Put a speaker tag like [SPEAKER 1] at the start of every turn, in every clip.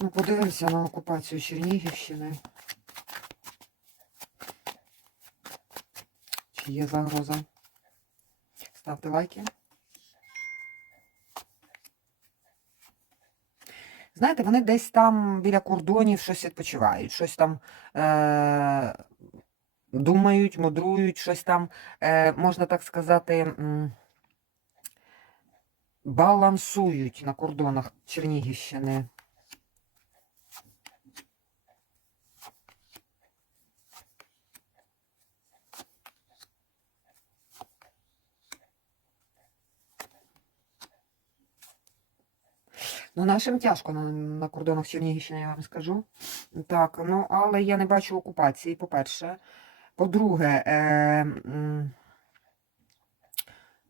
[SPEAKER 1] Ну, подивимося на окупацію Чернігівщини. Чи є загроза? Ставте лайки. Знаєте, вони десь там біля кордонів щось відпочивають, щось там е- думають, мудрують, щось там, е- можна так сказати, балансують на кордонах Чернігівщини. Ну, нашим тяжко на, на кордонах Чернігівщини, я вам скажу. Так, ну, але я не бачу окупації, по-перше. По-друге, е,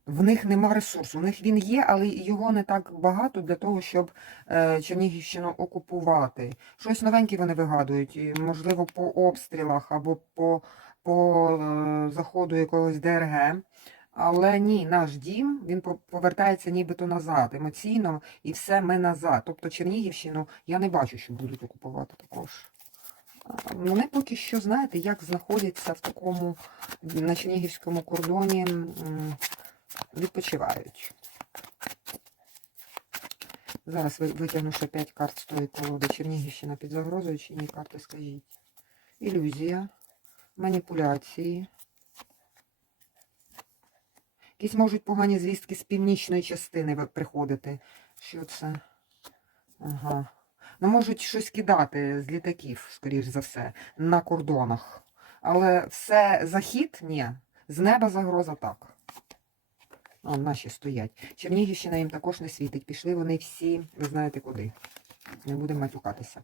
[SPEAKER 1] в них нема ресурсу. У них він є, але його не так багато для того, щоб е, Чернігівщину окупувати. Щось новеньке вони вигадують, можливо, по обстрілах або по, по е, заходу якогось ДРГ. Але ні, наш дім він повертається нібито назад, емоційно, і все ми назад. Тобто Чернігівщину я не бачу, що будуть окупувати також. Вони поки що, знаєте, як знаходяться в такому на Чернігівському кордоні, відпочивають. Зараз витягну ще 5 карт з тої колоди. Чернігівщина під загрозою, чи ні карти скажіть. Ілюзія, маніпуляції. Якісь можуть погані звістки з північної частини приходити. Що це? Ага. Ну, можуть щось кидати з літаків, скоріш за все, на кордонах. Але все захід ні. З неба загроза так. О, наші стоять. Чернігівщина їм також не світить. Пішли вони всі, ви знаєте куди. Не будемо матюкатися.